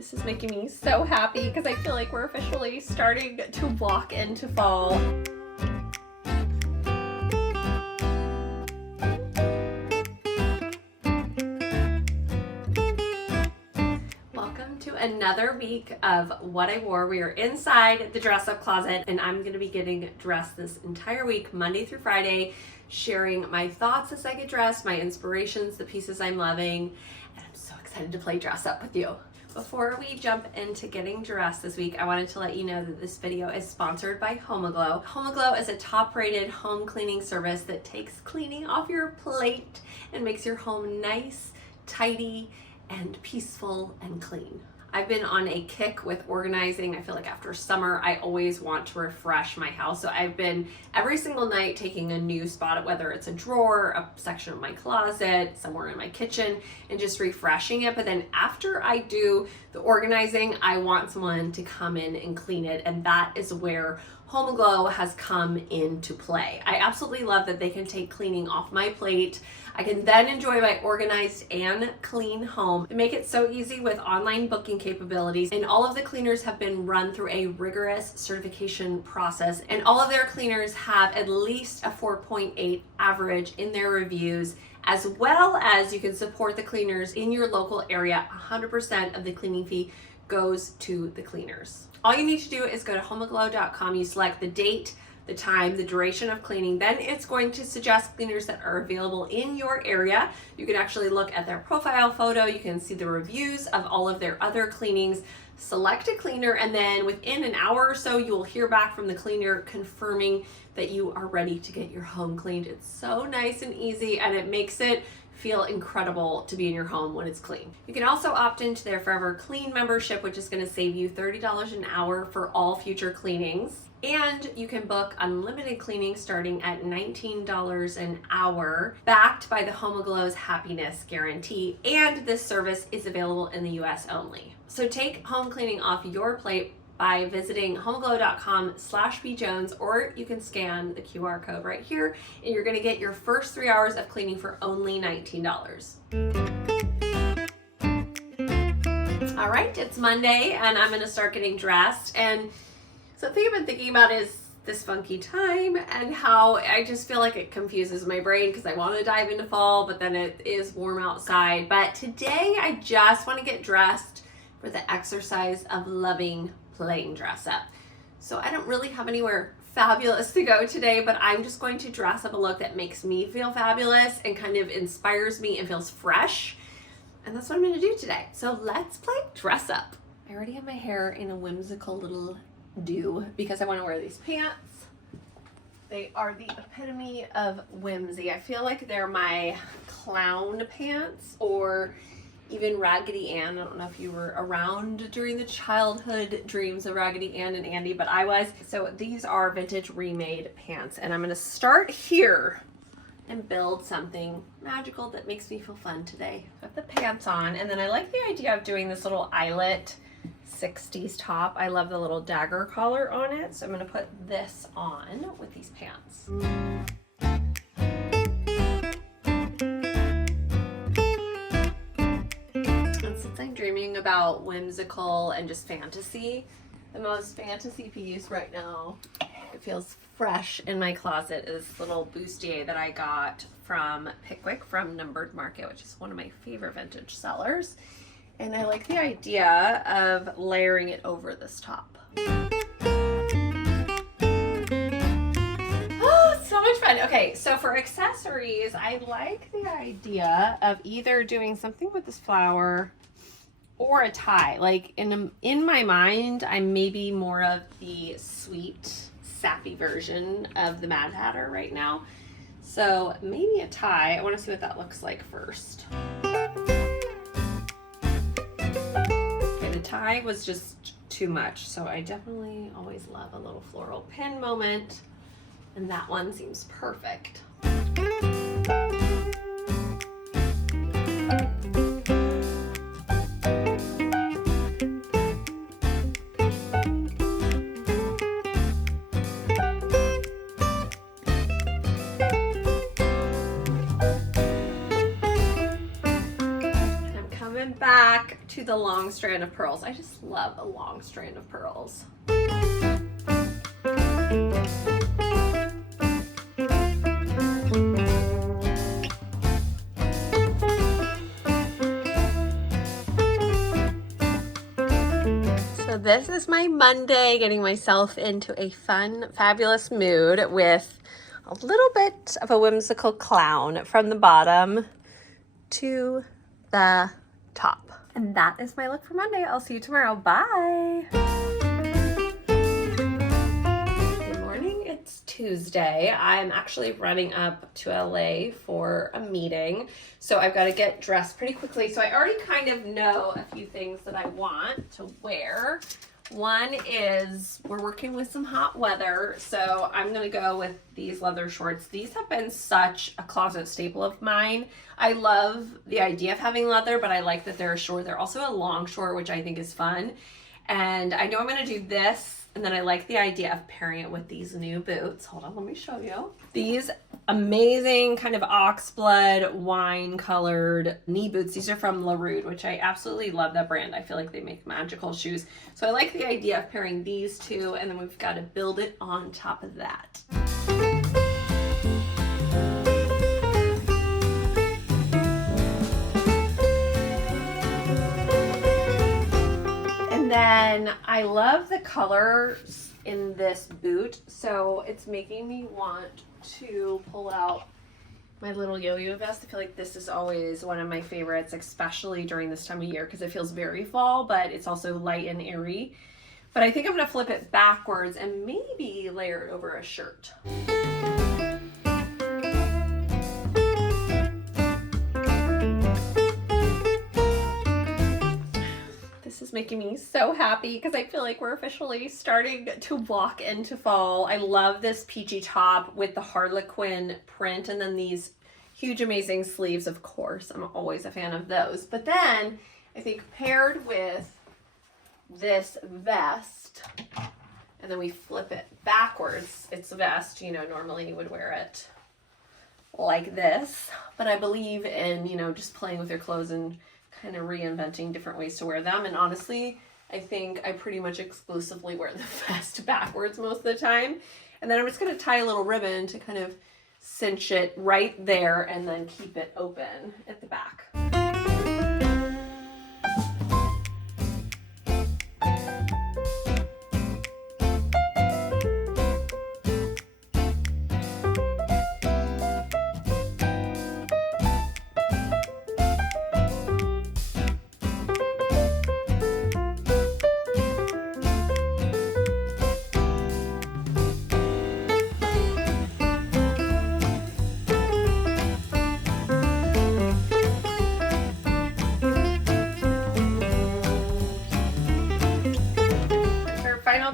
This is making me so happy because I feel like we're officially starting to walk into fall. Welcome to another week of What I Wore. We are inside the dress up closet and I'm going to be getting dressed this entire week, Monday through Friday, sharing my thoughts as I get dressed, my inspirations, the pieces I'm loving, and I'm so excited to play dress up with you. Before we jump into getting dressed this week, I wanted to let you know that this video is sponsored by HomeGlow. HomeGlow is a top-rated home cleaning service that takes cleaning off your plate and makes your home nice, tidy, and peaceful and clean. I've been on a kick with organizing. I feel like after summer, I always want to refresh my house. So I've been every single night taking a new spot, whether it's a drawer, a section of my closet, somewhere in my kitchen, and just refreshing it. But then after I do the organizing, I want someone to come in and clean it. And that is where HomeGlow has come into play. I absolutely love that they can take cleaning off my plate. I can then enjoy my organized and clean home. They make it so easy with online booking capabilities, and all of the cleaners have been run through a rigorous certification process, and all of their cleaners have at least a 4.8 average in their reviews, as well as you can support the cleaners in your local area. 100% of the cleaning fee goes to the cleaners. All you need to do is go to homeglow.com. You select the date, the time, the duration of cleaning. Then it's going to suggest cleaners that are available in your area. You can actually look at their profile photo. You can see the reviews of all of their other cleanings. Select a cleaner, and then within an hour or so, you will hear back from the cleaner confirming that you are ready to get your home cleaned. It's so nice and easy, and it makes it feel incredible to be in your home when it's clean. You can also opt into their Forever Clean membership, which is going to save you $30 an hour for all future cleanings. And you can book unlimited cleaning starting at $19 an hour, backed by the HomeGlow's happiness guarantee. And this service is available in the US only. So take home cleaning off your plate by visiting homeglow.com/bjones, or you can scan the QR code right here and you're going to get your first 3 hours of cleaning for only $19. All right, it's Monday and I'm going to start getting dressed, and something I've been thinking about is this funky time and how I just feel like it confuses my brain because I want to dive into fall, but then it is warm outside. But today I just want to get dressed for the exercise of loving playing dress up. So I don't really have anywhere fabulous to go today, but I'm just going to dress up a look that makes me feel fabulous and kind of inspires me and feels fresh. And that's what I'm going to do today. So let's play dress up. I already have my hair in a whimsical little do because I want to wear these pants. They are the epitome of whimsy. I feel like they're my clown pants, or even Raggedy Ann. I don't know if you were around during the childhood dreams of Raggedy Ann and Andy, but I was. So these are vintage remade pants, and I'm going to start here and build something magical that makes me feel fun today. Put the pants on, and then I like the idea of doing this little eyelet 60s top. I love the little dagger collar on it, so I'm going to put this on with these pants. I'm dreaming about whimsical and just fantasy. The most fantasy piece right now, it feels fresh in my closet, is this little bustier that I got from Pickwick from Numbered Market, which is one of my favorite vintage sellers. And I like the idea of layering it over this top. Oh, so much fun. Okay, so for accessories, I like the idea of either doing something with this flower or a tie. Like in my mind, I'm maybe more of the sweet, sappy version of the Mad Hatter right now. So maybe a tie. I want to see what that looks like first. Okay, the tie was just too much, so I definitely always love a little floral pin moment, and that one seems perfect. the long strand of pearls. I just love a long strand of pearls. So this is my Monday, getting myself into a fun, fabulous mood with a little bit of a whimsical clown from the bottom to the top. And that is my look for Monday. I'll see you tomorrow. Bye. Good morning. It's Tuesday. I'm actually running up to LA for a meeting. So I've got to get dressed pretty quickly. So I already kind of know a few things that I want to wear. One is we're working with some hot weather, so I'm going to go with these leather shorts. These have been such a closet staple of mine. I love the idea of having leather, but I like that they're a short. They're also a long short, which I think is fun. And I know I'm going to do this, and then I like the idea of pairing it with these new boots. Hold on, let me show you. These amazing kind of oxblood wine colored knee boots. These are from La Rude, which I absolutely love that brand. I feel like they make magical shoes. So I like the idea of pairing these two, and then we've got to build it on top of that. And then I love the colors in this boot, so it's making me want to pull out my little yo-yo vest. I feel like this is always one of my favorites, especially during this time of year, because it feels very fall, but it's also light and airy. But I think I'm going to flip it backwards and maybe layer it over a shirt. This is making me so happy because I feel like we're officially starting to walk into fall. I love this peachy top with the Harlequin print and then these huge amazing sleeves. Of course, I'm always a fan of those. But then I think paired with this vest, and then we flip it backwards. It's a vest, you know, normally you would wear it like this, but I believe in, you know, just playing with your clothes and kind of reinventing different ways to wear them. And honestly, I think I pretty much exclusively wear the vest backwards most of the time. And then I'm just going to tie a little ribbon to kind of cinch it right there and then keep it open at the back.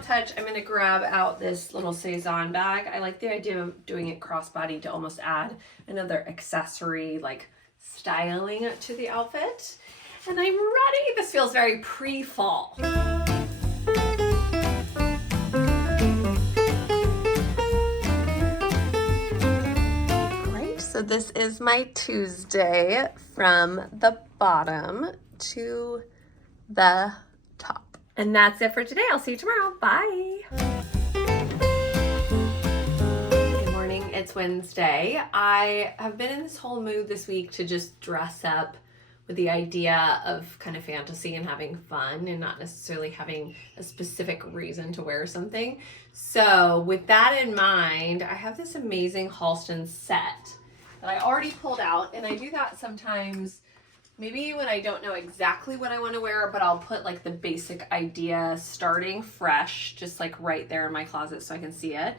Touch, I'm going to grab out this little Cezanne bag. I like the idea of doing it crossbody to almost add another accessory, like styling to the outfit. And I'm ready. This feels very pre-fall. Alright, so this is my Tuesday from the bottom to the top. And that's it for today. I'll see you tomorrow. Bye. Good morning. It's Wednesday. I have been in this whole mood this week to just dress up with the idea of kind of fantasy and having fun and not necessarily having a specific reason to wear something. So with that in mind, I have this amazing Halston set that I already pulled out, and I do that sometimes. Maybe when I don't know exactly what I want to wear, but I'll put like the basic idea starting fresh, just like right there in my closet so I can see it.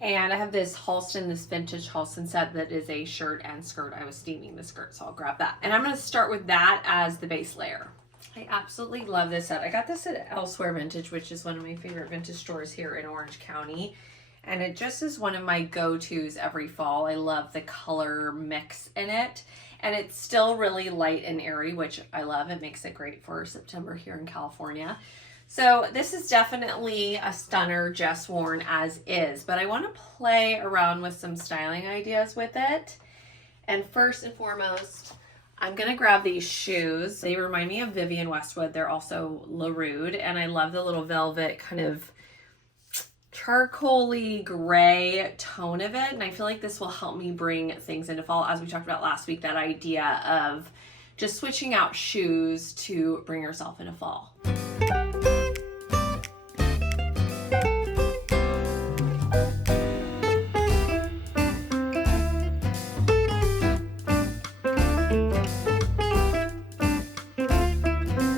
And I have this Halston, this vintage Halston set that is a shirt and skirt. I was steaming the skirt, so I'll grab that. And I'm going to start with that as the base layer. I absolutely love this set. I got this at Elsewhere Vintage, which is one of my favorite vintage stores here in Orange County. And it just is one of my go-tos every fall. I love the color mix in it. And it's still really light and airy, which I love. It makes it great for September here in California. So this is definitely a stunner just worn as is, but I want to play around with some styling ideas with it. And first and foremost, I'm gonna grab these shoes. They remind me of Vivienne Westwood. They're also LaRude, and I love the little velvet kind of charcoaly gray tone of it. And I feel like this will help me bring things into fall. As we talked about last week, that idea of just switching out shoes to bring yourself into fall.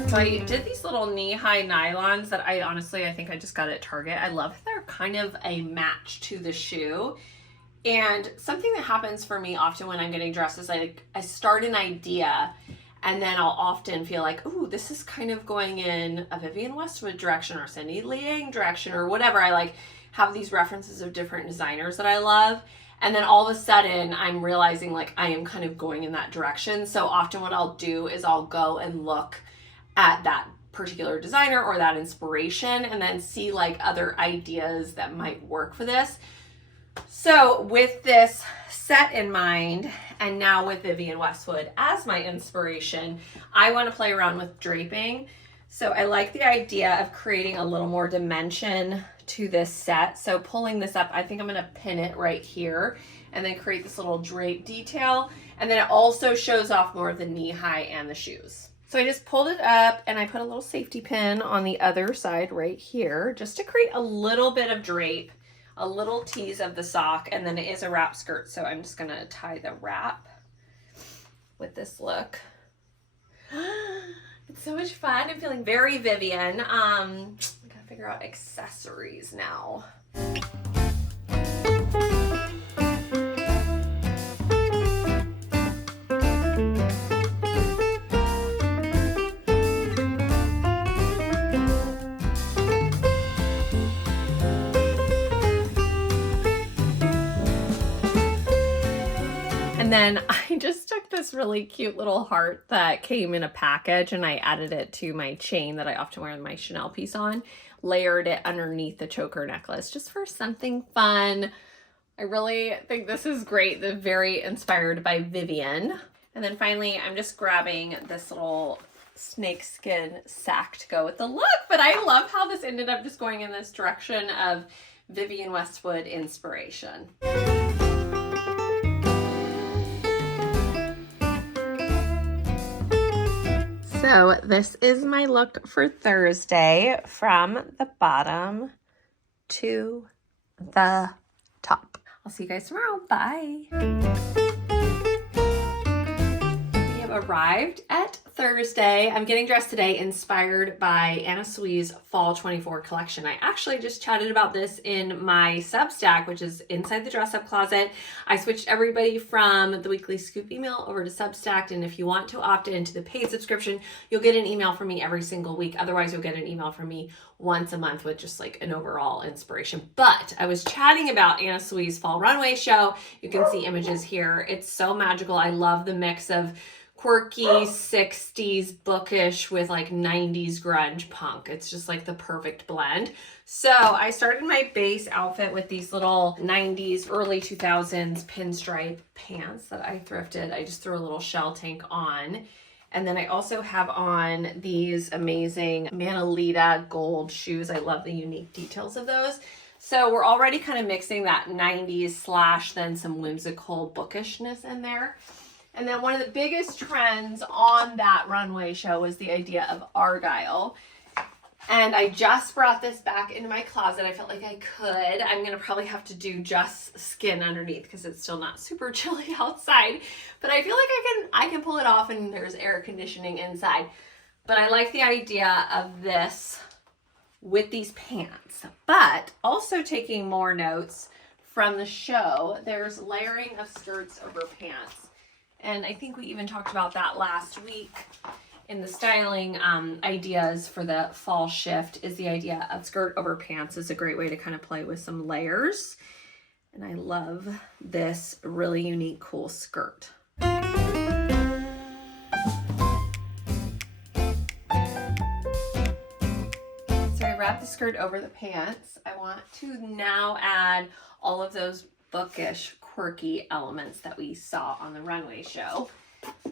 So I did these little knee-high nylons that I think I just got at Target. I love that they're kind of a match to the shoe. And something that happens for me often when I'm getting dressed is I start an idea and then I'll often feel like, ooh, this is kind of going in a Vivienne Westwood direction or Cindy Liang direction or whatever. I have these references of different designers that I love. And then all of a sudden I'm realizing I am kind of going in that direction. So often what I'll do is I'll go and look at that particular designer or that inspiration and then see other ideas that might work for this. So with this set in mind, and now with Vivienne Westwood as my inspiration, I want to play around with draping. So I like the idea of creating a little more dimension to this set. So pulling this up, I think I'm going to pin it right here and then create this little drape detail. And then it also shows off more of the knee high and the shoes. So I just pulled it up and I put a little safety pin on the other side right here just to create a little bit of drape, a little tease of the sock, and then it is a wrap skirt. So I'm just gonna tie the wrap with this look. It's so much fun. I'm feeling very Vivienne. I gotta figure out accessories now. And then I just took this really cute little heart that came in a package and I added it to my chain that I often wear my Chanel piece on, layered it underneath the choker necklace just for something fun. I really think this is great. They're very inspired by Vivienne. And then finally, I'm just grabbing this little snakeskin sack to go with the look, but I love how this ended up just going in this direction of Vivienne Westwood inspiration. So this is my look for Thursday from the bottom to the top. I'll see you guys tomorrow. Bye. We have arrived at Thursday. I'm getting dressed today inspired by Anna Sui's Fall 24 collection. I actually just chatted about this in my Substack, which is Inside the Dress Up Closet. I switched everybody from the weekly scoop email over to Substack, and if you want to opt into the paid subscription, you'll get an email from me every single week. Otherwise, you'll get an email from me once a month with just an overall inspiration. But I was chatting about Anna Sui's Fall Runway show. You can see images here. It's so magical. I love the mix of quirky 60s bookish with 90s grunge punk. It's just the perfect blend. So I started my base outfit with these little 90s, early 2000s pinstripe pants that I thrifted. I just threw a little shell tank on. And then I also have on these amazing Manolita gold shoes. I love the unique details of those. So we're already kind of mixing that 90s / then some whimsical bookishness in there. And then one of the biggest trends on that runway show was the idea of argyle. And I just brought this back into my closet. I felt like I could. I'm going to probably have to do just skin underneath because it's still not super chilly outside. But I feel like I can pull it off and there's air conditioning inside. But I like the idea of this with these pants. But also taking more notes from the show, there's layering of skirts over pants. And I think we even talked about that last week in the styling ideas for the fall shift, is the idea of skirt over pants is a great way to kind of play with some layers. And I love this really unique, cool skirt. So I wrapped the skirt over the pants. I want to now add all of those bookish, quirky elements that we saw on the runway show.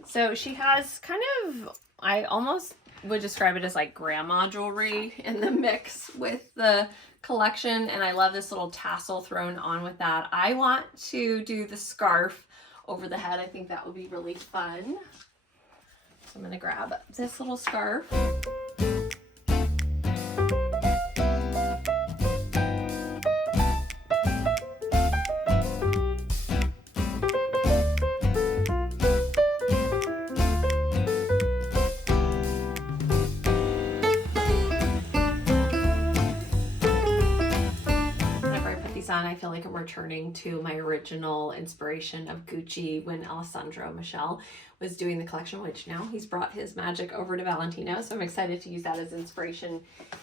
So she has kind of, I almost would describe it as like grandma jewelry in the mix with the collection, and I love this little tassel thrown on with that. I want to do the scarf over the head. I think that would be really fun. So I'm gonna grab this little scarf. On, I feel like I'm returning to my original inspiration of Gucci when Alessandro Michele was doing the collection, which now he's brought his magic over to Valentino. So I'm excited to use that as inspiration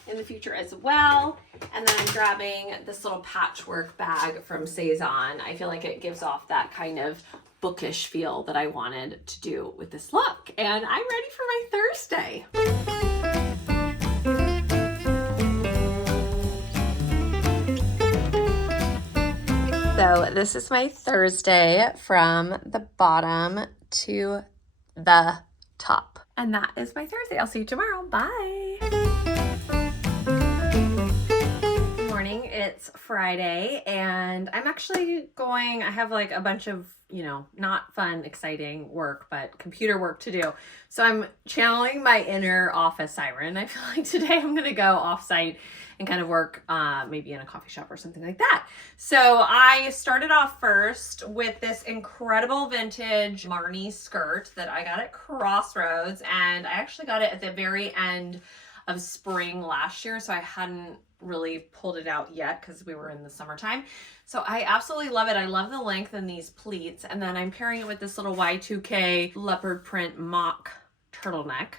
in the future as well. And then I'm grabbing this little patchwork bag from Cezanne. I feel like it gives off that kind of bookish feel that I wanted to do with this look. And I'm ready for my Thursday. So this is my Thursday from the bottom to the top. And that is my Thursday. I'll see you tomorrow. Bye. Good morning. It's Friday and I'm actually going, I have like a bunch of, you know, not fun, exciting work, but computer work to do. So I'm channeling my inner office siren. I feel like today I'm going to go off-site and kind of work maybe in a coffee shop or something like that. So I started off first with this incredible vintage Marni skirt that I got at Crossroads, and I actually got it at the very end of spring last year, so I hadn't really pulled it out yet because we were in the summertime. So I absolutely love it. I love the length in these pleats, and then I'm pairing it with this little Y2K leopard print mock turtleneck.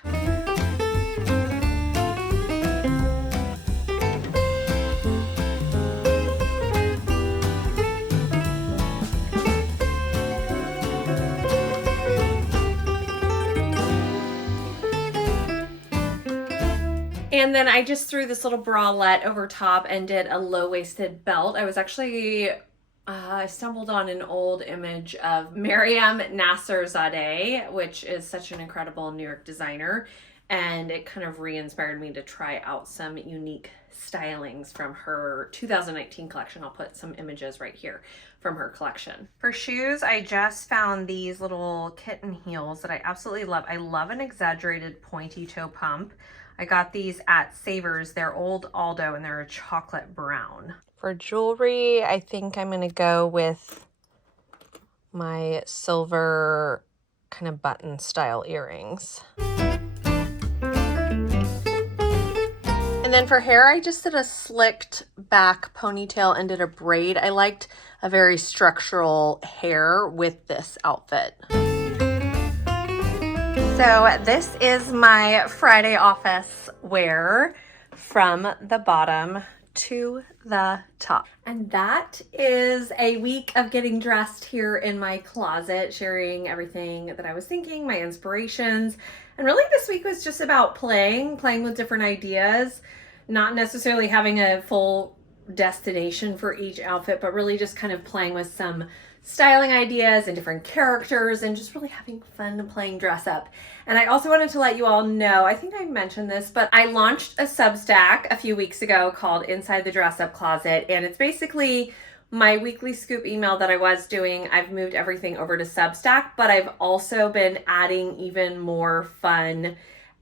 And then I just threw this little bralette over top and did a low-waisted belt. I was actually, I stumbled on an old image of Mariam Nasserzadeh, which is such an incredible New York designer. And it kind of re-inspired me to try out some unique stylings from her 2019 collection. I'll put some images right here from her collection. For shoes, I just found these little kitten heels that I absolutely love. I love an exaggerated pointy toe pump. I got these at Savers. They're old Aldo and they're a chocolate brown. For jewelry, I think I'm gonna go with my silver kind of button style earrings. And then for hair, I just did a slicked back ponytail and did a braid. I liked a very structural hair with this outfit. So this is my Friday office wear from the bottom to the top. And that is a week of getting dressed here in my closet, sharing everything that I was thinking, my inspirations. And really this week was just about playing with different ideas, not necessarily having a full destination for each outfit, but really just kind of playing with some styling ideas and different characters and just really having fun playing dress up. And I also wanted to let you all know, I think I mentioned this, but I launched a Substack a few weeks ago called Inside the Dress Up Closet, and it's basically my weekly scoop email that I was doing. I've moved everything over to Substack, but I've also been adding even more fun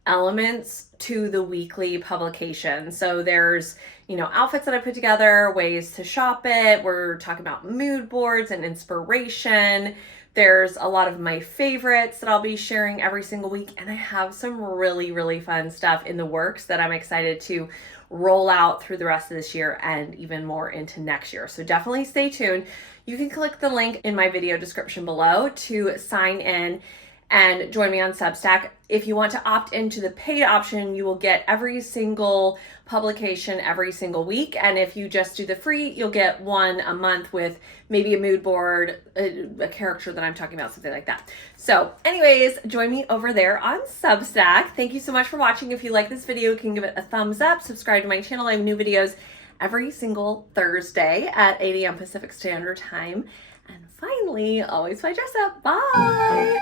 elements to the weekly publication. So there's, you know, outfits that I put together, ways to shop it. We're talking about mood boards and inspiration. There's a lot of my favorites that I'll be sharing every single week. And I have some really, really fun stuff in the works that I'm excited to roll out through the rest of this year and even more into next year. So definitely stay tuned. You can click the link in my video description below to sign in and join me on Substack. If you want to opt into the paid option, you will get every single publication every single week. And if you just do the free, you'll get one a month with maybe a mood board, a character that I'm talking about, something like that. So anyways, join me over there on Substack. Thank you so much for watching. If you like this video, you can give it a thumbs up, subscribe to my channel. I have new videos every single Thursday at 8 a.m. Pacific Standard Time. And finally, always my dress up. Bye!